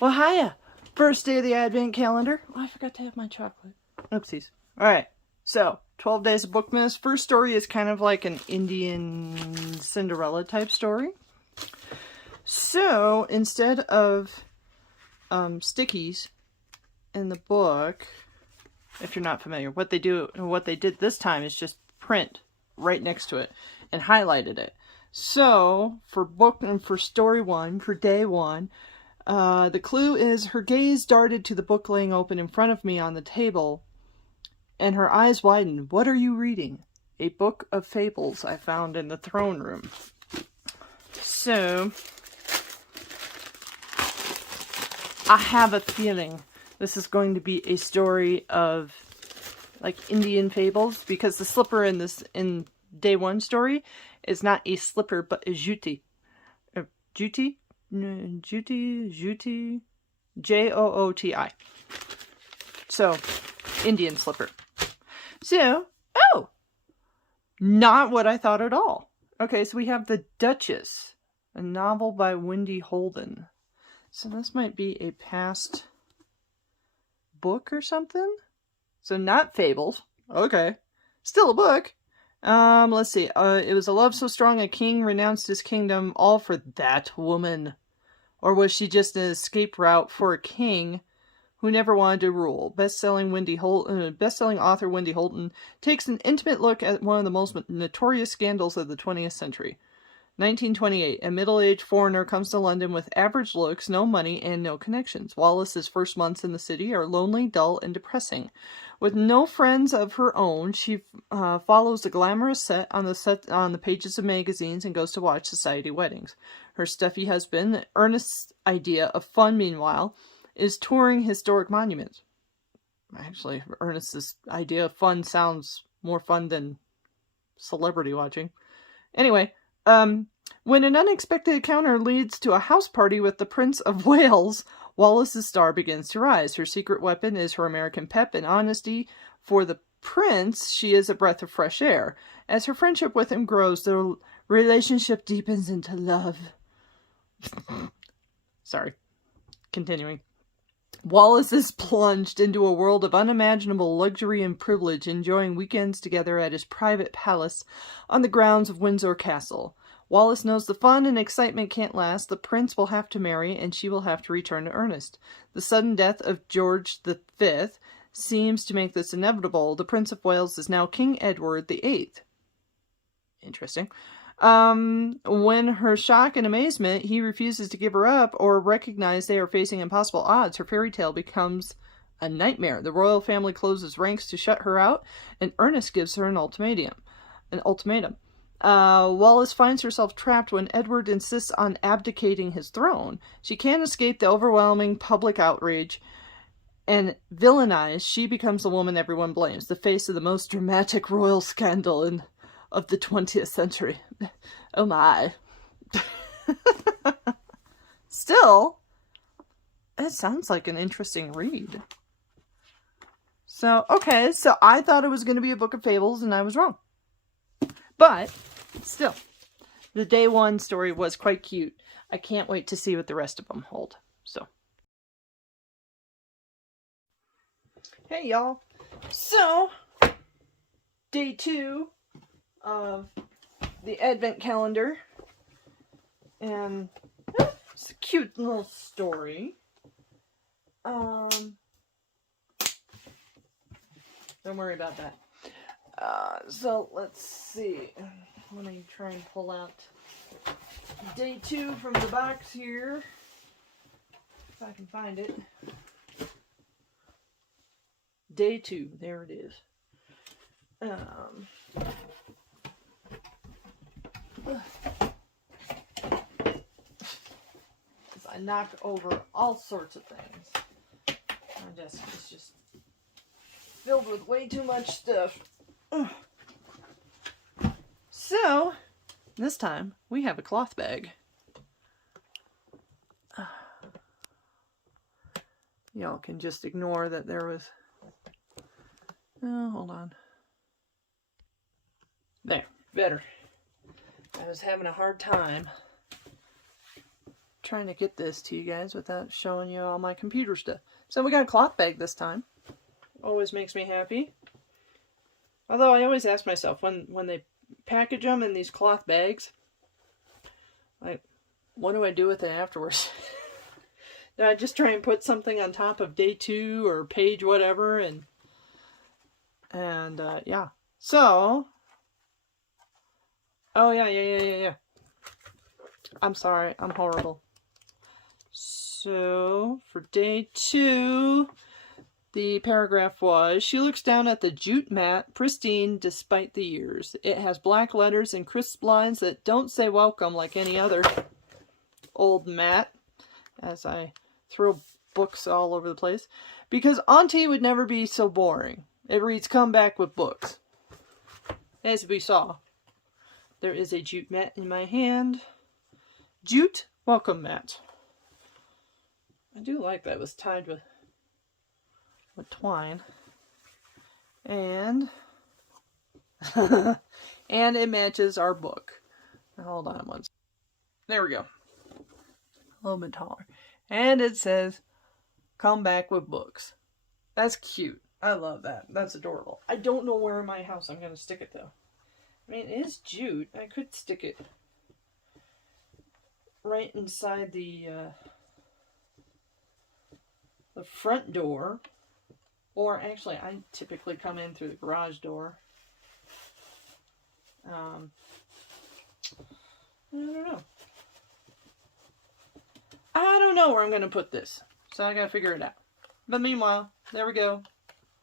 Well, hiya. First day of the Advent calendar. Oh, I forgot to have my chocolate. Oopsies. Alright, so 12 Days of Bookmas. First story is kind of like an Indian Cinderella type story. So, instead of stickies in the book, if you're not familiar, what they did this time is just print right next to it and highlighted it. So, for story one, for day one, the clue is her gaze darted to the book laying open in front of me on the table, and her eyes widened. What are you reading? A book of fables I found in the throne room. So, I have a feeling this is going to be a story of like Indian fables, because the slipper in day one story is not a slipper but a juti. Juti? Juti, Jooti. So, Indian slipper. So, oh! Not what I thought at all. Okay, so we have The Duchess, a novel by Wendy Holden. So this might be a past book or something? So not fables. Okay. Still a book. Let's see. It was a love so strong a king renounced his kingdom all for that woman. Or was she just an escape route for a king who never wanted to rule? Best-selling author Wendy Holden takes an intimate look at one of the most notorious scandals of the 20th century. 1928, a middle-aged foreigner comes to London with average looks, no money, and no connections. Wallis's first months in the city are lonely, dull, and depressing. With no friends of her own, she follows the glamorous set on the pages of magazines and goes to watch society weddings. Her stuffy husband, Ernest's idea of fun, meanwhile, is touring historic monuments. Actually, Ernest's idea of fun sounds more fun than celebrity watching. Anyway, when an unexpected encounter leads to a house party with the Prince of Wales, Wallis's star begins to rise. Her secret weapon is her American pep and honesty. For the prince, she is a breath of fresh air. As her friendship with him grows, the relationship deepens into love. Sorry. Continuing. Wallis is plunged into a world of unimaginable luxury and privilege, enjoying weekends together at his private palace on the grounds of Windsor Castle. Wallis knows the fun and excitement can't last. The prince will have to marry, and she will have to return to Ernest. The sudden death of George V seems to make this inevitable. The Prince of Wales is now King Edward VIII. Interesting. When her shock and amazement, he refuses to give her up or recognize they are facing impossible odds, her fairy tale becomes a nightmare. The royal family closes ranks to shut her out, and Ernest gives her an ultimatum. Wallis finds herself trapped when Edward insists on abdicating his throne. She can't escape the overwhelming public outrage, and villainized, she becomes the woman everyone blames, the face of the most dramatic royal scandal of the 20th century. Oh my. Still, it sounds like an interesting read. So, okay, so I thought it was going to be a book of fables, and I was wrong. But, still, the day one story was quite cute. I can't wait to see what the rest of them hold. So, hey y'all. So, day two of the Advent calendar, and it's a cute little story. Don't worry about that. So let's see. Let me try and pull out day two from the box here, if I can find it. Day two, there it is. I knock over all sorts of things. My desk is just filled with way too much stuff. So, this time we have a cloth bag. Y'all can just ignore that there was... Oh, hold on. There, better. I was having a hard time trying to get this to you guys without showing you all my computer stuff. So we got a cloth bag this time. Always makes me happy. Although I always ask myself, when they package them in these cloth bags, like, what do I do with it afterwards? Do I just try and put something on top of day 2 or page whatever, and yeah. So, oh yeah. I'm sorry, I'm horrible. So, for day 2, the paragraph was, she looks down at the jute mat, pristine despite the years. It has black letters and crisp lines that don't say welcome like any other old mat, as I throw books all over the place, because Auntie would never be so boring. It reads, come back with books. As we saw, there is a jute mat in my hand. Jute welcome mat. I do like that it was tied with twine. And and it matches our book. Hold on one second. There we go. A little bit taller. And it says, come back with books. That's cute. I love that. That's adorable. I don't know where in my house I'm going to stick it, though. I mean, it is jute. I could stick it right inside the front door. Or, actually, I typically come in through the garage door. I don't know where I'm going to put this. So I got to figure it out. But meanwhile, there we go.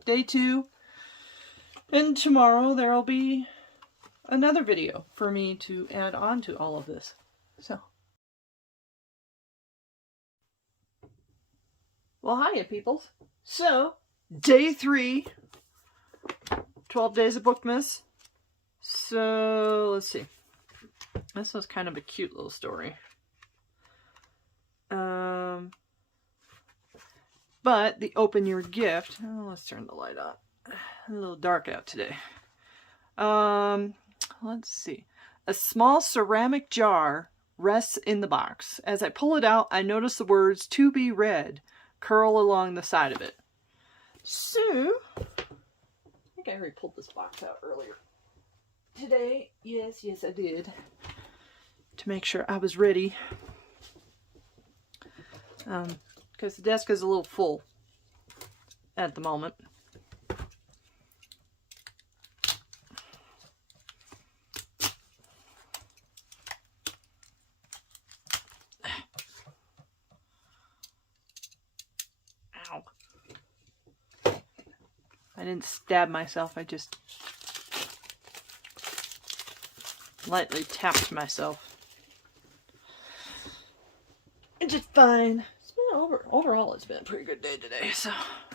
Day 2. And tomorrow there will be another video for me to add on to all of this. So. Well, hiya, peoples. So, day 3. 12 days of Bookmas. So, let's see. This was kind of a cute little story. But the open your gift. Oh, let's turn the light on. A little dark out today. Let's see. A small ceramic jar rests in the box. As I pull it out, I notice the words "to be read" curl along the side of it. So, I think I already pulled this box out earlier today. Yes, I did. To make sure I was ready. Because the desk is a little full at the moment. Ow. I didn't stab myself, I just lightly tapped myself. It's just fine. It's been overall, it's been a pretty good day today. So,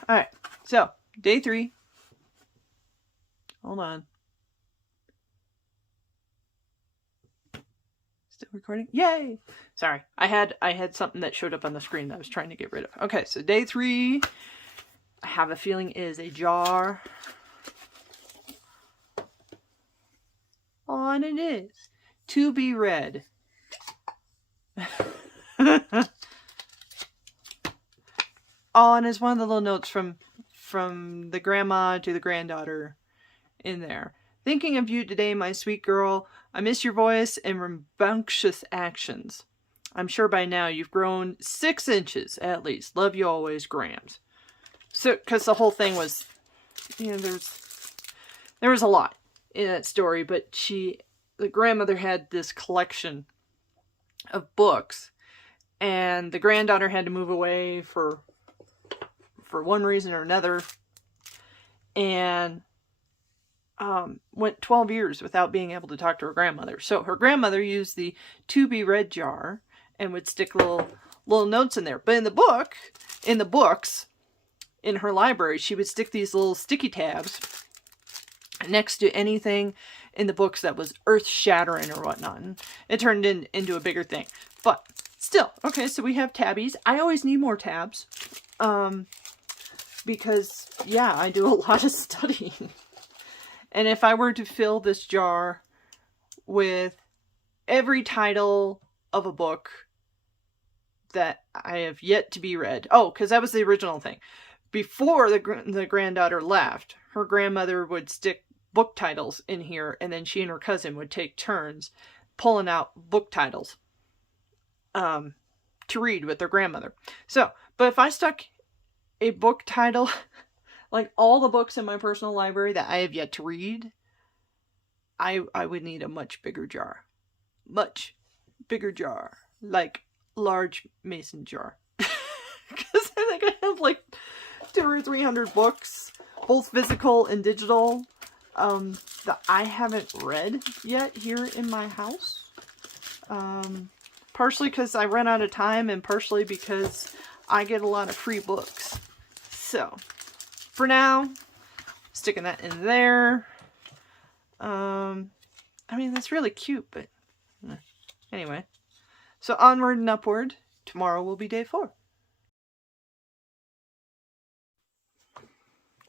all right. So, day 3. Hold on. Still recording? Yay! Sorry, I had something that showed up on the screen that I was trying to get rid of. Okay, so day 3. I have a feeling is a jar. Oh, and it is. To be read. Oh, and it's one of the little notes from the grandma to the granddaughter in there. Thinking of you today, my sweet girl. I miss your voice and rambunctious actions. I'm sure by now you've grown 6 inches at least. Love you always, Grams. So, because the whole thing was, you know, there was a lot in that story, but the grandmother had this collection of books, and the granddaughter had to move away for one reason or another, and went 12 years without being able to talk to her grandmother. So her grandmother used the to be read jar and would stick little notes in there. But in the books in her library, she would stick these little sticky tabs next to anything in the books that was earth-shattering or whatnot. And it turned into a bigger thing. But still, okay, so we have tabbies. I always need more tabs. Because, yeah, I do a lot of studying. And if I were to fill this jar with every title of a book that I have yet to be read. Oh, because that was the original thing. Before the granddaughter left, her grandmother would stick book titles in here, and then she and her cousin would take turns pulling out book titles to read with their grandmother. So, but if I stuck a book title, like all the books in my personal library that I have yet to read, I would need a much bigger jar. Much bigger jar. Like large mason jar. Because I think I have like 200 or 300 books, both physical and digital, that I haven't read yet here in my house. Partially because I run out of time, and partially because I get a lot of free books. So, for now, sticking that in there. I mean, that's really cute, but anyway. So, onward and upward. Tomorrow will be day 4.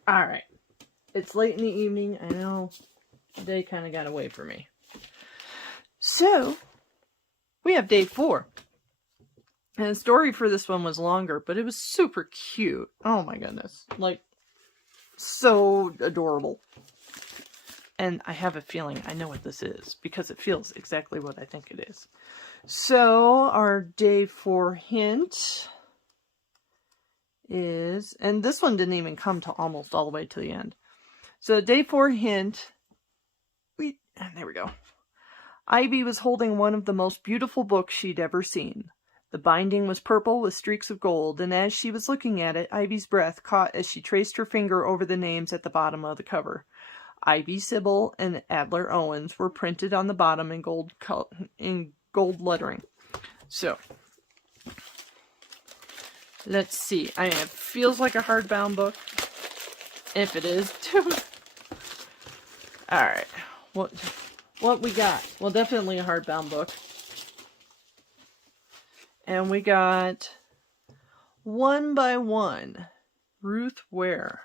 Alright. It's late in the evening. I know the day kind of got away from me. So, we have day 4. And the story for this one was longer, but it was super cute. Oh my goodness. Like, so adorable. And I have a feeling I know what this is, because it feels exactly what I think it is. So, our day 4 hint is, and this one didn't even come to almost all the way to the end. So, day 4 hint, there we go. Ivy was holding one of the most beautiful books she'd ever seen. The binding was purple with streaks of gold, and as she was looking at it, Ivy's breath caught as she traced her finger over the names at the bottom of the cover. Ivy Sybil and Adler Owens were printed on the bottom in gold lettering. So, let's see. It feels like a hardbound book. If it is, too. Alright. What we got? Well, definitely a hardbound book. And we got One by One. Ruth Ware.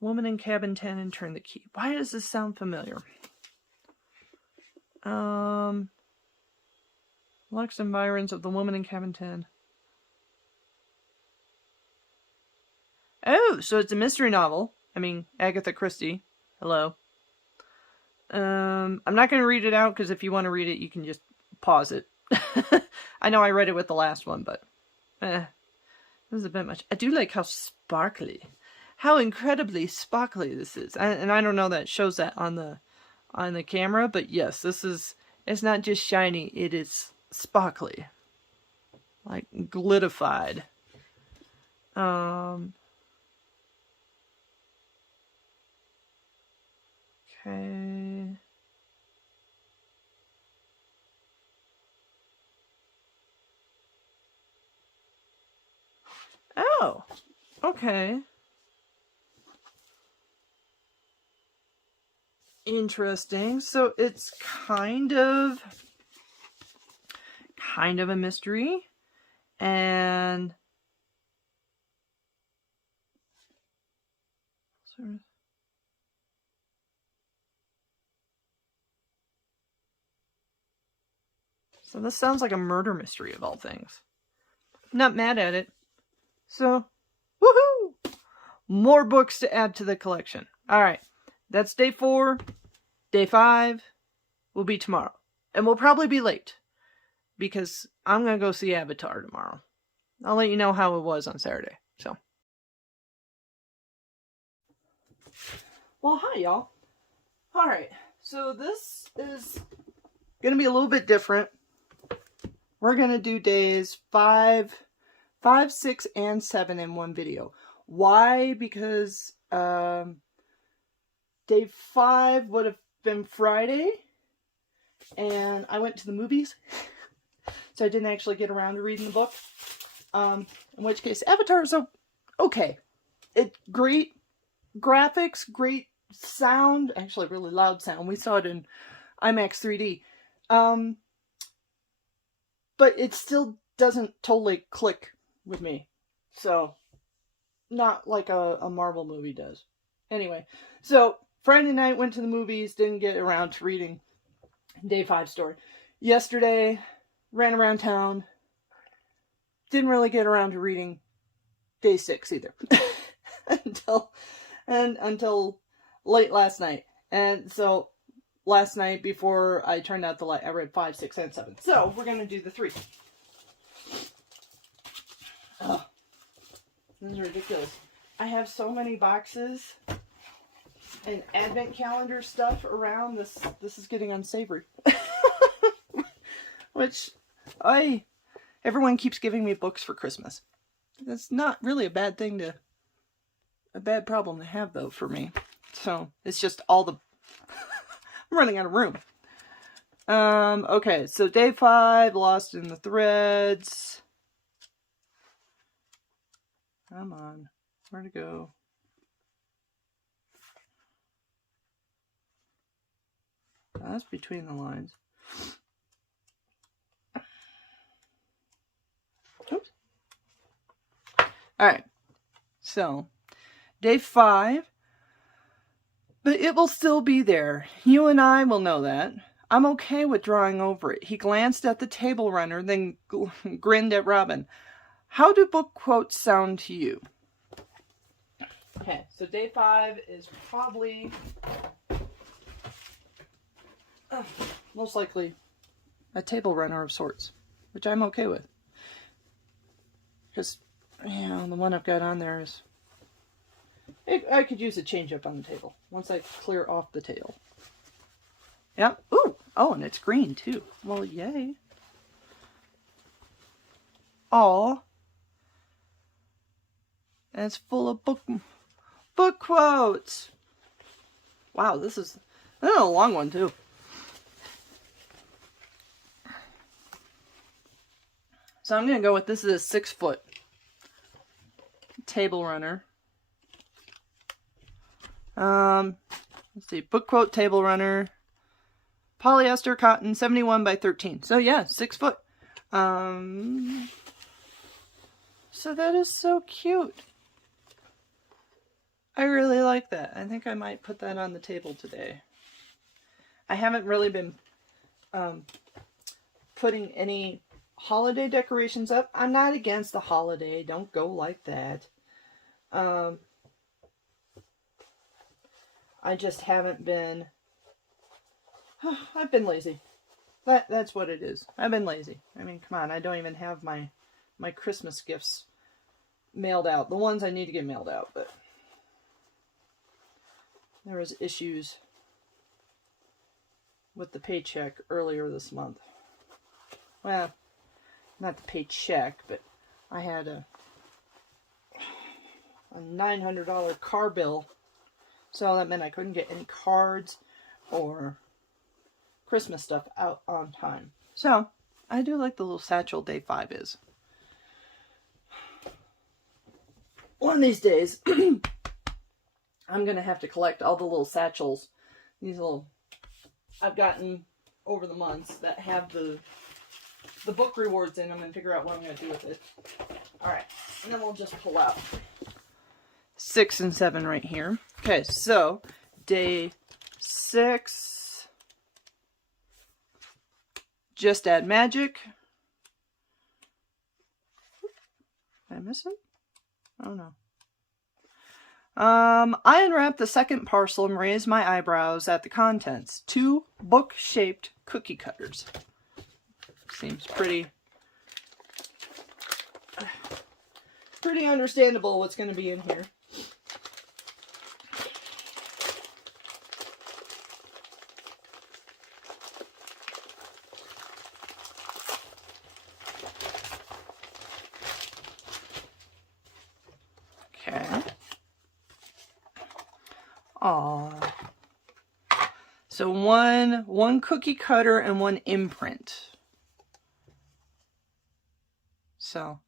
Woman in Cabin 10 and Turn the Key. Why does this sound familiar? Lex and Byron's of The Woman in Cabin 10. Oh, so it's a mystery novel. I mean, Agatha Christie. Hello. I'm not going to read it out, because if you want to read it, you can just pause it. I know I read it with the last one, but this is a bit much. I do like how sparkly, how incredibly sparkly this is. And I don't know that it shows that on the camera, but yes, it's not just shiny, it is sparkly. Like glittified. Okay. Oh, okay. Interesting. So it's kind of a mystery, and so this sounds like a murder mystery of all things. Not mad at it. So, woohoo! More books to add to the collection. Alright, that's day 4. Day 5 will be tomorrow. And we'll probably be late, because I'm going to go see Avatar tomorrow. I'll let you know how it was on Saturday. So, well, hi, y'all. Alright, so this is going to be a little bit different. We're going to do days 5, 6, and 7 in one video. Why? Because day 5 would have been Friday, and I went to the movies, so I didn't actually get around to reading the book. In which case, Avatar is okay. Great graphics, great sound, actually really loud sound. We saw it in IMAX 3D. But it still doesn't totally click with me. So, not like a Marvel movie does. Anyway, so Friday night went to the movies, didn't get around to reading day 5 story. Yesterday, ran around town, didn't really get around to reading day 6 either. until late last night. And so last night before I turned out the light, I read 5, 6, and 7. So we're going to do the 3. Oh, this is ridiculous. I have so many boxes and advent calendar stuff around. This is getting unsavory. Which everyone keeps giving me books for Christmas. That's not really a bad problem to have though for me. So it's just all the I'm running out of room. Okay, so day 5, Lost in the Threads. Come on, where to go? That's between the lines. Oops. All right, so day 5, but it will still be there. You and I will know that. I'm okay with drawing over it. He glanced at the table runner, then grinned at Robin. How do book quotes sound to you? Okay, so day 5 is probably most likely a table runner of sorts, which I'm okay with. Because, you know, the one I've got on there is... I could use a change up on the table once I clear off the tail. Yep. Ooh! Oh, and it's green too. Well, yay. Aw. And it's full of book quotes. Wow, this is a long one too. So I'm going to go with, this is a 6-foot table runner. Let's see, book quote table runner. Polyester cotton, 71 by 13. So yeah, 6 foot. So that is so cute. I really like that. I think I might put that on the table today. I haven't really been putting any holiday decorations up. I'm not against the holiday. Don't go like that. I just haven't been... I've been lazy. That's what it is. I've been lazy. I mean, come on. I don't even have my Christmas gifts mailed out. The ones I need to get mailed out, but there was issues with the paycheck earlier this month. Well, not the paycheck, but I had a $900 car bill. So that meant I couldn't get any cards or Christmas stuff out on time. So, I do like the little satchel day 5 is. One of these days, I'm going to have to collect all the little satchels. These little, I've gotten over the months that have the book rewards in them and figure out what I'm going to do with it. Alright, and then we'll just pull out 6 and 7 right here. Okay, so day 6. Just Add Magic. Did I miss it? Oh no. I unwrapped the second parcel and raised my eyebrows at the contents. 2 book-shaped cookie cutters. Seems pretty understandable what's going to be in here. Okay. Aww. So one cookie cutter and 1 imprint. So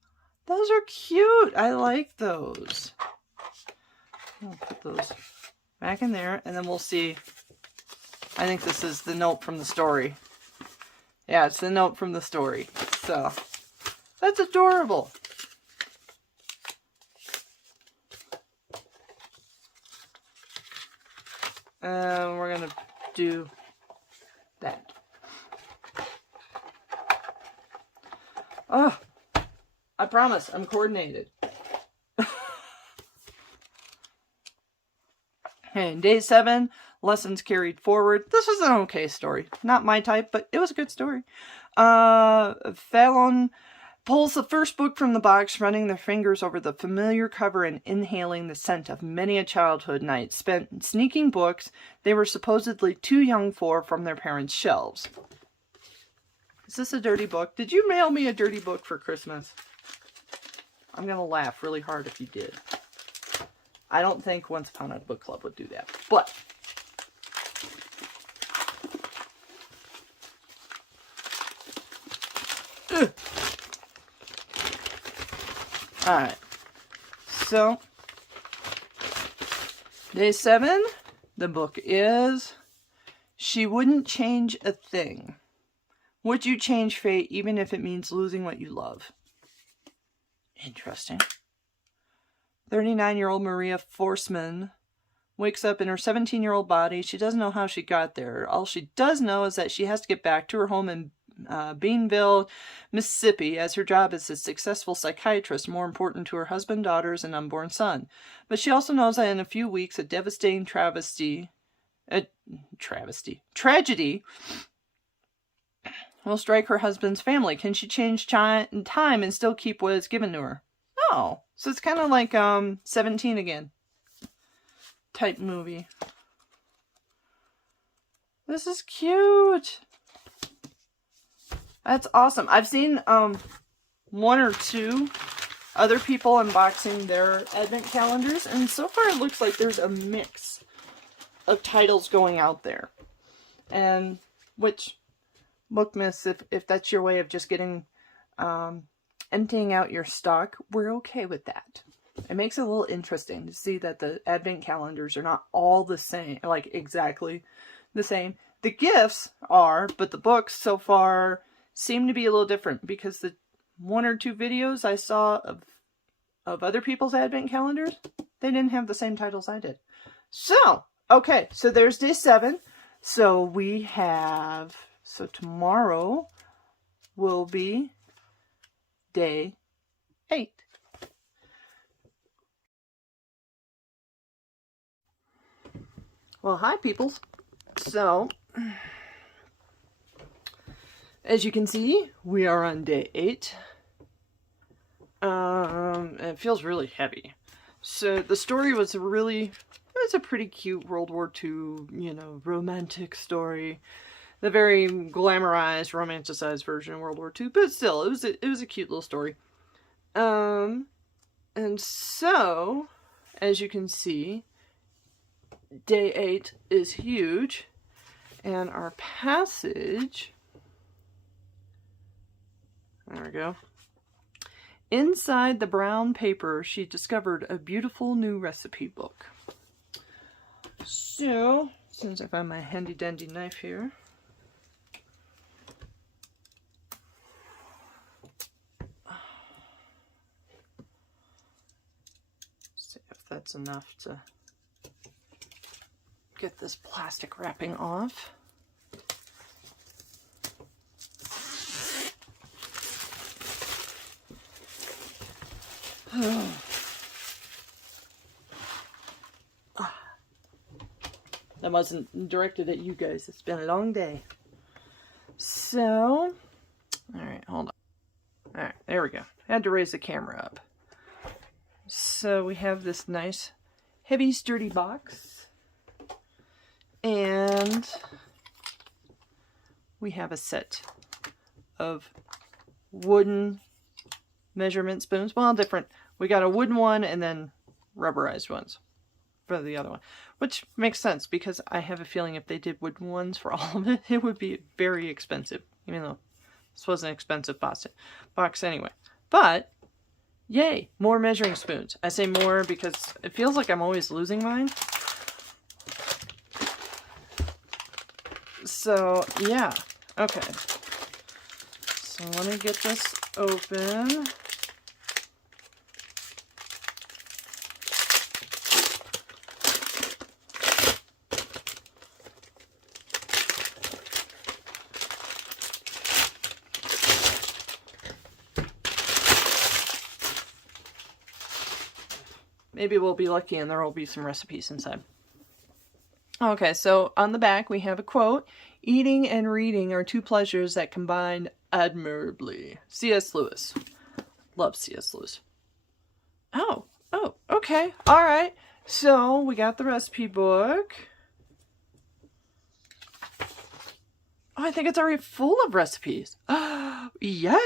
those are cute. I like those. I'll put those back in there and then we'll see. I think this is the note from the story. Yeah, it's the note from the story. So that's adorable. We're going to do that. Oh, I promise, I'm coordinated. Okay, day 7, lessons carried forward. This was an okay story. Not my type, but it was a good story. Fallon pulls the first book from the box, running their fingers over the familiar cover and inhaling the scent of many a childhood night spent sneaking books they were supposedly too young for from their parents' shelves. Is this a dirty book? Did you mail me a dirty book for Christmas? I'm going to laugh really hard if you did. I don't think Once Upon a Book Club would do that, but alright, so day 7, the book is She Wouldn't Change a Thing. Would you change fate even if it means losing what you love? Interesting. 39-year-old Maria Forsman wakes up in her 17-year-old body. She doesn't know how she got there. All she does know is that she has to get back to her home in Beanville, Mississippi, as her job as a successful psychiatrist more important to her husband, daughters, and unborn son. But she also knows that in a few weeks, a devastating tragedy will strike her husband's family. Can she change time and still keep what is given to her? Oh, so it's kind of like 17 again type movie. This is cute. That's awesome. I've seen 1 or 2 other people unboxing their advent calendars, and so far it looks like there's a mix of titles going out there. And which, Bookmas, if that's your way of just getting emptying out your stock, we're okay with that. It makes it a little interesting to see that the advent calendars are not all the same, like exactly the same. The gifts are, but the books so far seem to be a little different, because the 1 or 2 videos I saw of other people's advent calendars, they didn't have the same titles I did. So, okay, so there's day 7. So we have, so tomorrow will be day 8. Well, hi peoples. So, as you can see, we are on day 8. It feels really heavy. So the story was it was a pretty cute World War II, romantic story. The very glamorized, romanticized version of World War II, but still, it was a cute little story. And so, as you can see, day 8 is huge, and our passage, there we go. Inside the brown paper, she discovered a beautiful new recipe book. So, as soon as I find my handy dandy knife here, see if that's enough to get this plastic wrapping off. That wasn't directed at you guys. It's been a long day. So, alright, hold on. Alright, there we go. I had to raise the camera up. So we have this nice, heavy, sturdy box. And we have a set of wooden measurement spoons. Well, different. We got a wooden one and then rubberized ones for the other one, which makes sense because I have a feeling if they did wooden ones for all of it, it would be very expensive, even though this was an expensive box anyway. But yay, more measuring spoons. I say more because it feels like I'm always losing mine. So yeah, okay. So let me get this open. maybe we'll be lucky and there will be some recipes inside. Okay, so on the back we have a quote. Eating and reading are two pleasures that combine admirably. C.S. Lewis. Love C.S. Lewis. Oh, okay. All right. So we got the recipe book. Oh, I think it's already full of recipes. Yeah.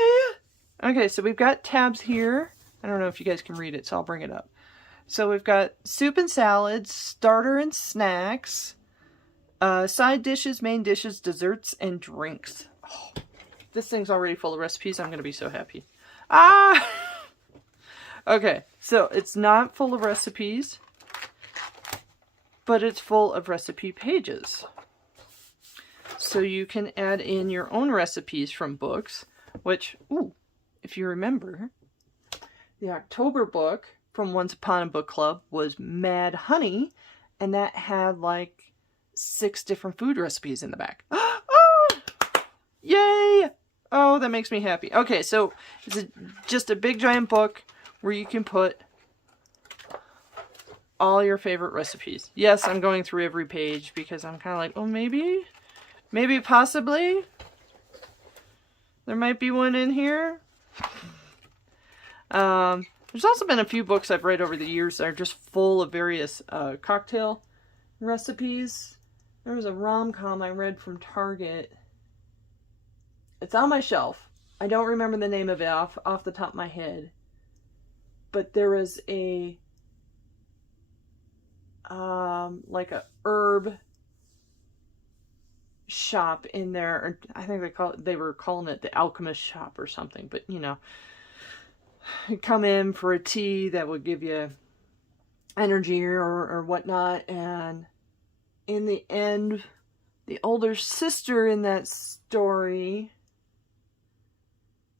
Okay, so we've got tabs here. I don't know if you guys can read it, so I'll bring it up. So we've got soup and salads, starter and snacks, side dishes, main dishes, desserts, and drinks. Oh, this thing's already full of recipes. I'm going to be so happy. Ah! Okay, so it's not full of recipes, but it's full of recipe pages. So you can add in your own recipes from books, which, ooh, if you remember, the October book from Once Upon a Book Club was Mad Honey, and that had like 6 different food recipes in the back. Oh! Yay! Oh, that makes me happy. Okay, so it's just a big giant book where you can put all your favorite recipes. Yes, I'm going through every page because I'm kind of like, oh, maybe, possibly, there might be one in here. There's also been a few books I've read over the years that are just full of various cocktail recipes. There was a rom-com I read from Target. It's on my shelf. I don't remember the name of it off the top of my head. But there was a like a herb shop in there, or I think they were calling it the alchemist shop or something, but you know, you come in for a tea that would give you energy or whatnot, and in the end, the older sister in that story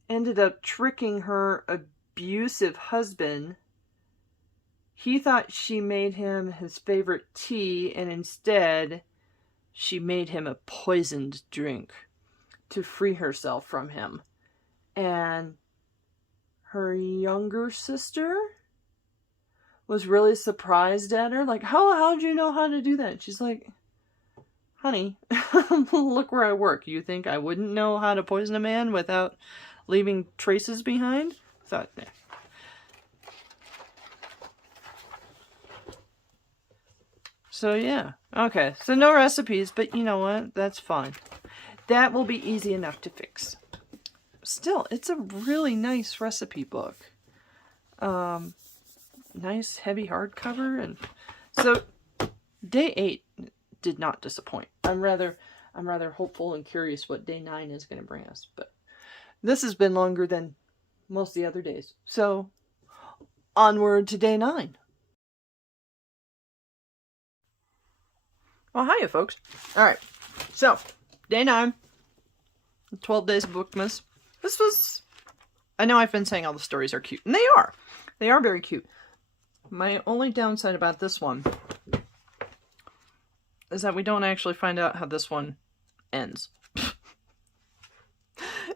ended up tricking her abusive husband. He thought she made him his favorite tea, and instead she made him a poisoned drink to free herself from him. And her younger sister was really surprised at her, like, how'd you know how to do that? She's like, honey, look where I work. You think I wouldn't know how to poison a man without leaving traces behind? I thought, nah. So yeah, okay, so no recipes, but you know what, that's fine. That will be easy enough to fix. Still, it's a really nice recipe book. Nice heavy hardcover, and so day 8 did not disappoint. I'm rather hopeful and curious what day 9 is going to bring us, but this has been longer than most of the other days. So onward to day 9. Well, hiya, folks. All right, so day 9, 12 days of Bookmas. This was, I know I've been saying all the stories are cute, and they are. They are very cute. My only downside about this one is that we don't actually find out how this one ends.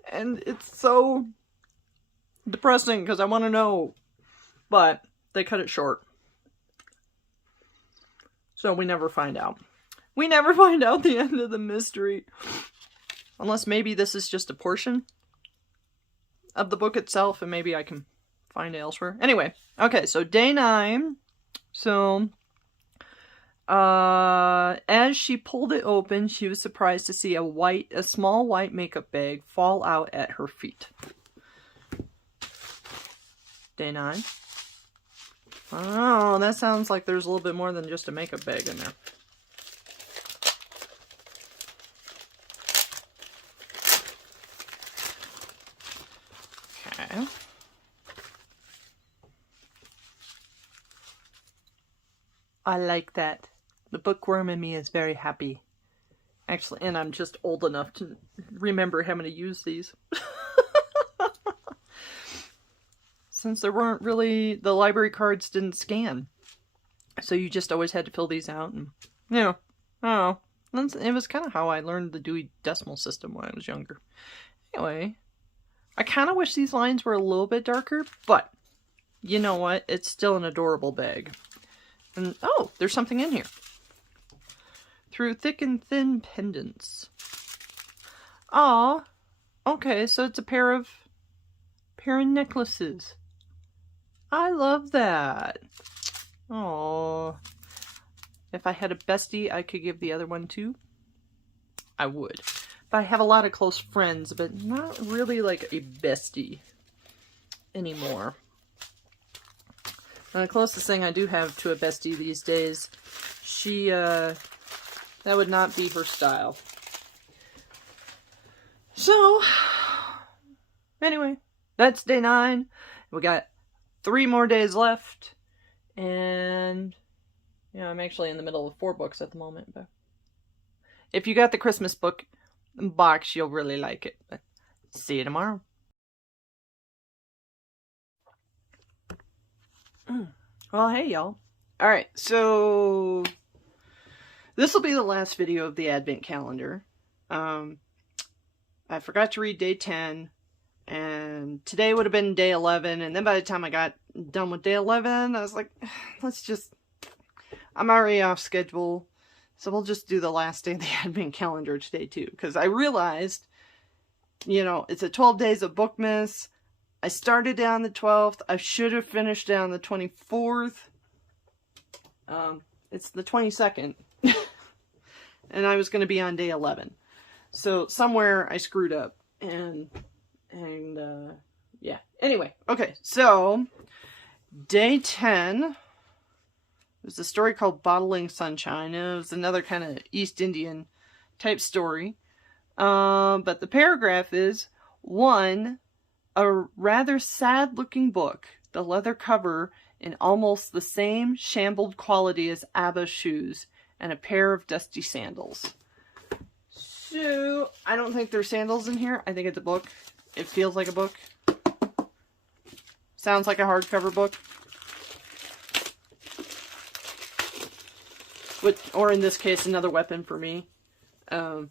And it's so depressing because I want to know, but they cut it short. So we never find out. We never find out the end of the mystery. Unless maybe this is just a portion of the book itself, and maybe I can find it elsewhere. Anyway, okay, so day 9. So, as she pulled it open, she was surprised to see a small white makeup bag fall out at her feet. Day 9. Oh, that sounds like there's a little bit more than just a makeup bag in there. Okay. I like that. The bookworm in me is very happy. Actually, and I'm just old enough to remember having to use these. Since there weren't really, the library cards didn't scan. So you just always had to fill these out. And, you know, I don't know. It was kind of how I learned the Dewey Decimal System when I was younger. Anyway, I kind of wish these lines were a little bit darker, but you know what? It's still an adorable bag. And, oh, there's something in here. Through thick and thin pendants. Aw, okay, so it's a pair of necklaces. I love that. Oh, if I had a bestie I could give the other one to, I would. But I have a lot of close friends, but not really like a bestie anymore. And the closest thing I do have to a bestie these days, she, that would not be her style. So, anyway, that's day 9. We got 3 more days left. And, yeah, I'm actually in the middle of 4 books at the moment. But if you got the Christmas book box, you'll really like it. But see you tomorrow. Well, hey, y'all. Alright, so this will be the last video of the Advent calendar. I forgot to read day 10, and today would have been day 11, and then by the time I got done with day 11, I was like, let's just, I'm already off schedule, so we'll just do the last day of the Advent calendar today too, because I realized, you know, it's a 12 days of Bookmas. I started on the 12th. I should have finished on the 24th. It's the 22nd, and I was going to be on day 11. So somewhere I screwed up, and yeah. Anyway, okay, so day 10 was a story called Bottling Sunshine. It was another kind of East Indian type story. But the paragraph is, 1, a rather sad looking book, the leather cover in almost the same shambled quality as Abba's shoes, and a pair of dusty sandals. So, I don't think there's sandals in here. I think it's a book. It feels like a book. Sounds like a hardcover book. Or in this case, another weapon for me. I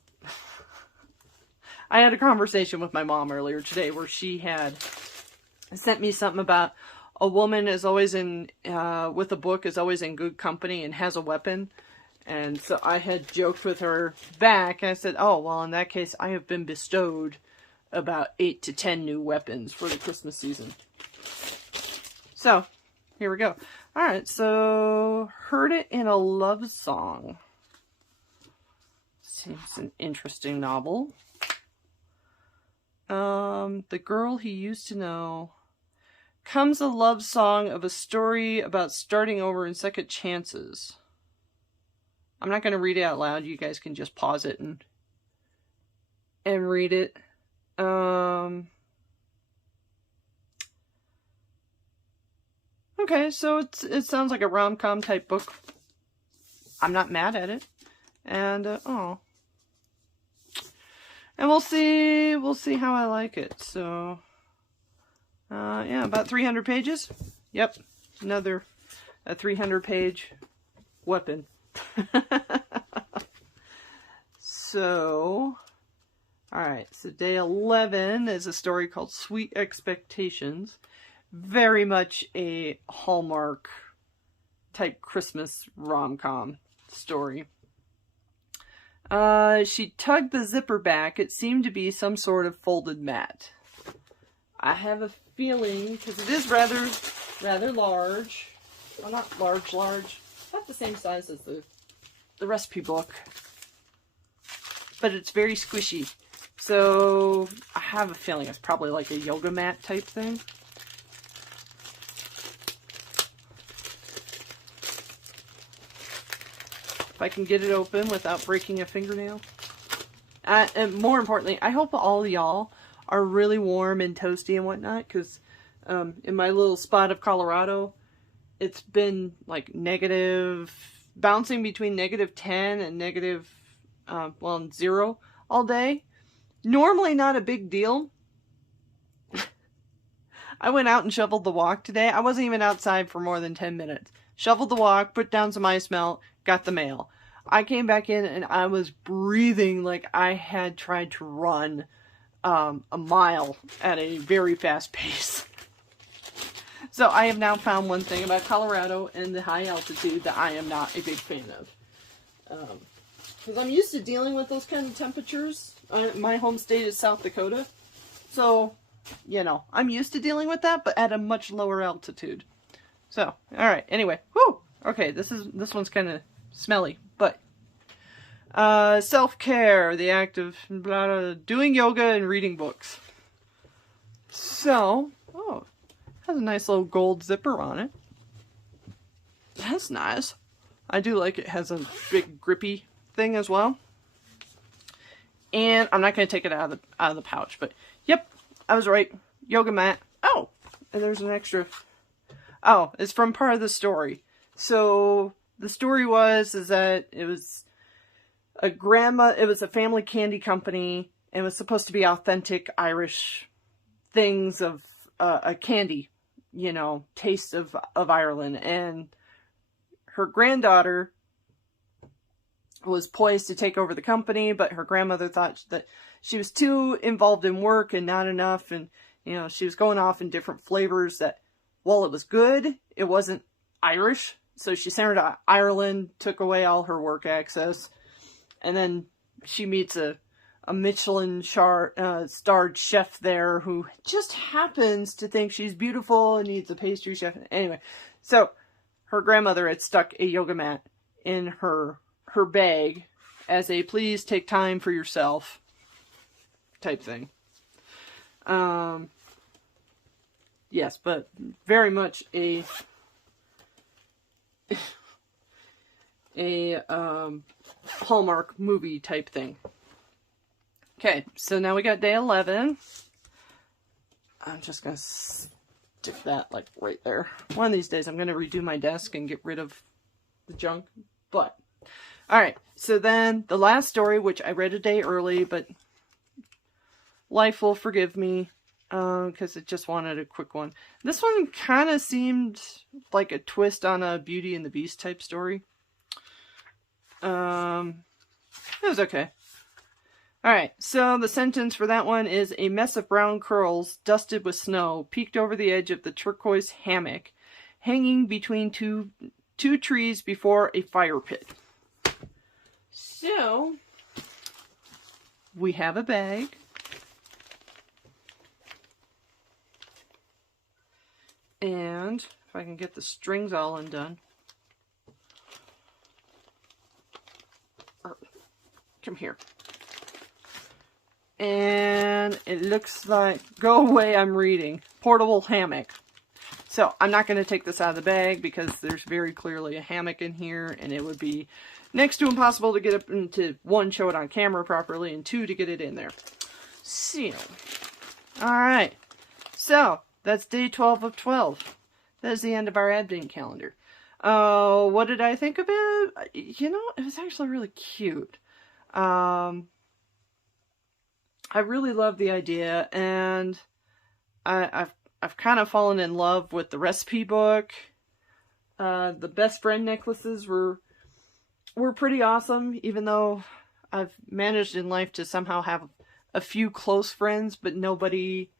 had a conversation with my mom earlier today where she had sent me something about a woman is always in, with a book, is always in good company and has a weapon. And so I had joked with her back, and I said, oh, well, in that case, I have been bestowed about 8 to 10 new weapons for the Christmas season. So, here we go. Alright, so, Heard It in a Love Song. Seems an interesting novel. The Girl He Used to Know. Comes a love song of a story about starting over and second chances. I'm not going to read it out loud. You guys can just pause it and read it. Okay, so it sounds like a rom-com type book. I'm not mad at it. And, oh. And we'll see how I like it. So, yeah, about 300 pages. Yep, another 300-page weapon. So, alright, so day 11 is a story called Sweet Expectations. Very much a Hallmark type Christmas rom-com story. She tugged the zipper back. It seemed to be some sort of folded mat. I have a feeling, because it is rather large. Well, not large. Not the same size as the recipe book. But it's very squishy. So, I have a feeling it's probably like a yoga mat type thing. If I can get it open without breaking a fingernail. And more importantly, I hope all y'all are really warm and toasty and whatnot, because in my little spot of Colorado, it's been like bouncing between -10 and 0 all day. Normally not a big deal. I went out and shoveled the walk today. I wasn't even outside for more than 10 minutes. Shoveled the walk, put down some ice melt, got the mail. I came back in and I was breathing like I had tried to run a mile at a very fast pace. So I have now found one thing about Colorado and the high altitude that I am not a big fan of. Because I'm used to dealing with those kind of temperatures. My home state is South Dakota. So, you know, I'm used to dealing with that, but at a much lower altitude. So, alright, anyway. Whew! Okay, this one's kind of smelly, but self-care, the act of blah, blah, doing yoga and reading books. So, oh, has a nice little gold zipper on it. That's nice. I do like it has a big grippy thing as well. And I'm not going to take it out of the pouch, but yep, I was right. Yoga mat. Oh, and there's an extra. Oh, it's from part of the story. So the story is that it was it was a family candy company, and it was supposed to be authentic Irish things of a candy, you know, taste of Ireland. And her granddaughter was poised to take over the company, but her grandmother thought that she was too involved in work and not enough, and you know, she was going off in different flavors that, while it was good, it wasn't Irish. So she sent her to Ireland, took away all her work access, and then she meets a Michelin starred chef there who just happens to think she's beautiful and needs a pastry chef. Anyway, so her grandmother had stuck a yoga mat in her bag as a please take time for yourself type thing. Yes, but very much a Hallmark movie type thing. Okay, so now we got day 11. I'm just going to stick that like right there. One of these days I'm going to redo my desk and get rid of the junk. But, alright, so then the last story, which I read a day early, but life will forgive me, because it just wanted a quick one. This one kind of seemed like a twist on a Beauty and the Beast type story. It was okay. Alright, so the sentence for that one is: a mess of brown curls, dusted with snow, peeked over the edge of the turquoise hammock, hanging between two trees before a fire pit. So, we have a bag. And if I can get the strings all undone. Come here. And it looks like, go away, I'm reading. Portable hammock. So I'm not going to take this out of the bag because there's very clearly a hammock in here, and it would be next to impossible to get it into, one, show it on camera properly, and two, to get it in there. So, alright. So, that's day 12 of 12. That is the end of our advent calendar. What did I think of it? You know, it was actually really cute. I really love the idea, and I've kind of fallen in love with the recipe book. The best friend necklaces were pretty awesome, even though I've managed in life to somehow have a few close friends, but nobody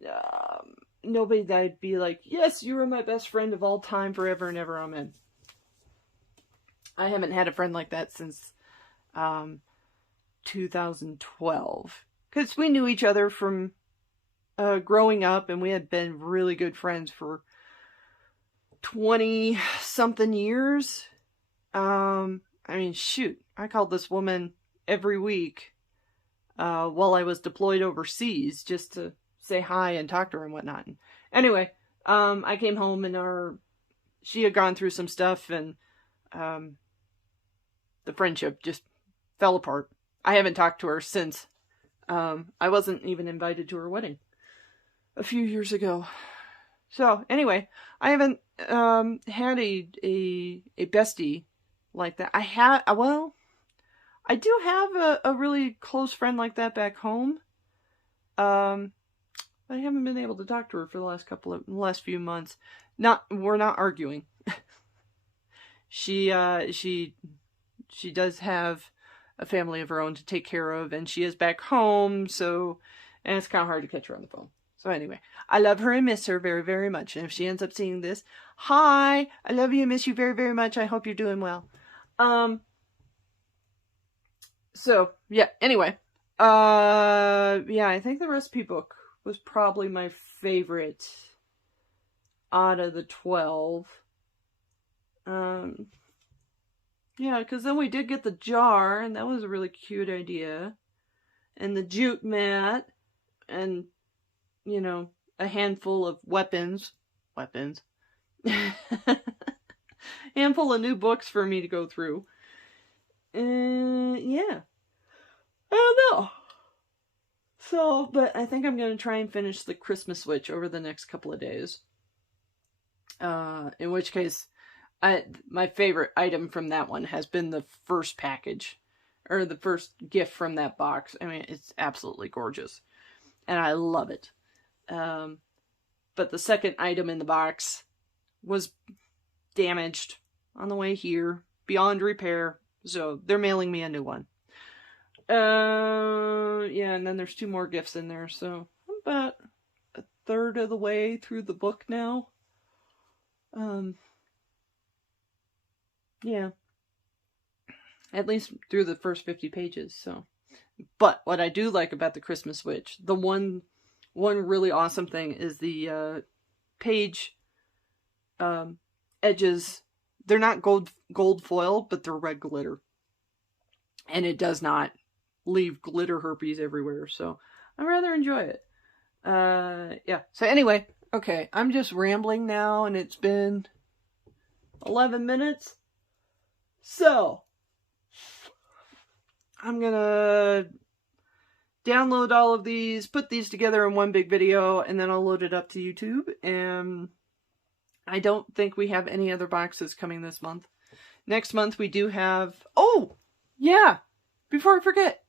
that I'd be like, yes, you are my best friend of all time, forever and ever, amen. I haven't had a friend like that since 2012, because we knew each other from growing up, and we had been really good friends for 20 something years. I mean, shoot, I called this woman every week while I was deployed overseas just to say hi and talk to her and whatnot. And anyway, I came home and she had gone through some stuff, and the friendship just fell apart. I haven't talked to her since. I wasn't even invited to her wedding a few years ago. So anyway, I haven't had a bestie like that. I do have a really close friend like that back home. I haven't been able to talk to her for the last few months. We're not arguing. She does have a family of her own to take care of, and she is back home, and it's kind of hard to catch her on the phone. So anyway, I love her and miss her very, very much. And if she ends up seeing this, hi, I love you and miss you very, very much. I hope you're doing well. So yeah, anyway, yeah, I think the recipe book was probably my favorite out of the 12. Yeah, because then we did get the jar, and that was a really cute idea. And the jute mat, and, you know, a handful of weapons. Handful of new books for me to go through. Yeah. I don't know. So, but I think I'm going to try and finish the Christmas Switch over the next couple of days. In which case, my favorite item from that one has been the first package, or the first gift from that box. I mean, it's absolutely gorgeous, and I love it. But the second item in the box was damaged on the way here, beyond repair, so they're mailing me a new one. Yeah, and then there's 2 more gifts in there, so I'm about a third of the way through the book now. Yeah. At least through the first 50 pages, so. But what I do like about the Christmas Switch, the one really awesome thing is the page edges. They're not gold foil, but they're red glitter. And it does not leave glitter herpes everywhere, so I rather enjoy it. Yeah. So anyway, okay, I'm just rambling now, and it's been 11 minutes. So, I'm gonna download all of these, put these together in one big video, and then I'll load it up to YouTube. And I don't think we have any other boxes coming this month. Next month we do have... Oh! Yeah! Before I forget,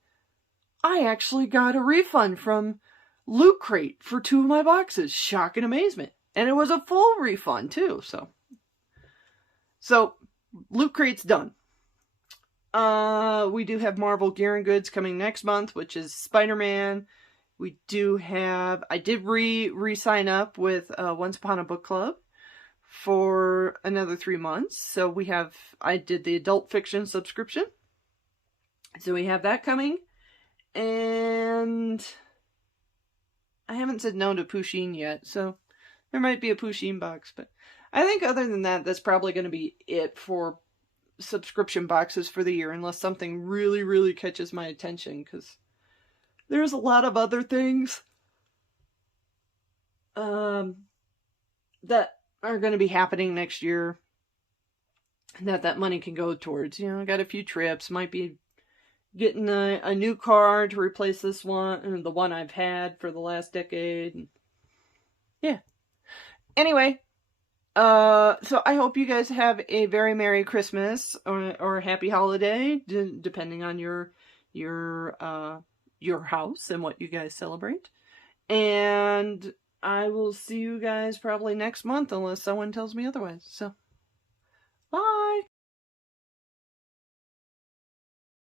I actually got a refund from Loot Crate for 2 of my boxes. Shock and amazement. And it was a full refund, too, so... Loot Crate's done. We do have Marvel Gear and Goods coming next month, which is Spider-Man. We do have... I did re-sign up with Once Upon a Book Club for another 3 months. So we have... I did the adult fiction subscription. So we have that coming. And I haven't said no to Pusheen yet, so there might be a Pusheen box, but I think other than that, that's probably going to be it for subscription boxes for the year, unless something really, really catches my attention, because there's a lot of other things that are going to be happening next year that money can go towards. You know, I got a few trips, might be getting a new car to replace this one, the one I've had for the last decade. Yeah. Anyway, so I hope you guys have a very Merry Christmas or Happy Holiday, depending on your house and what you guys celebrate. And I will see you guys probably next month, unless someone tells me otherwise. So, bye!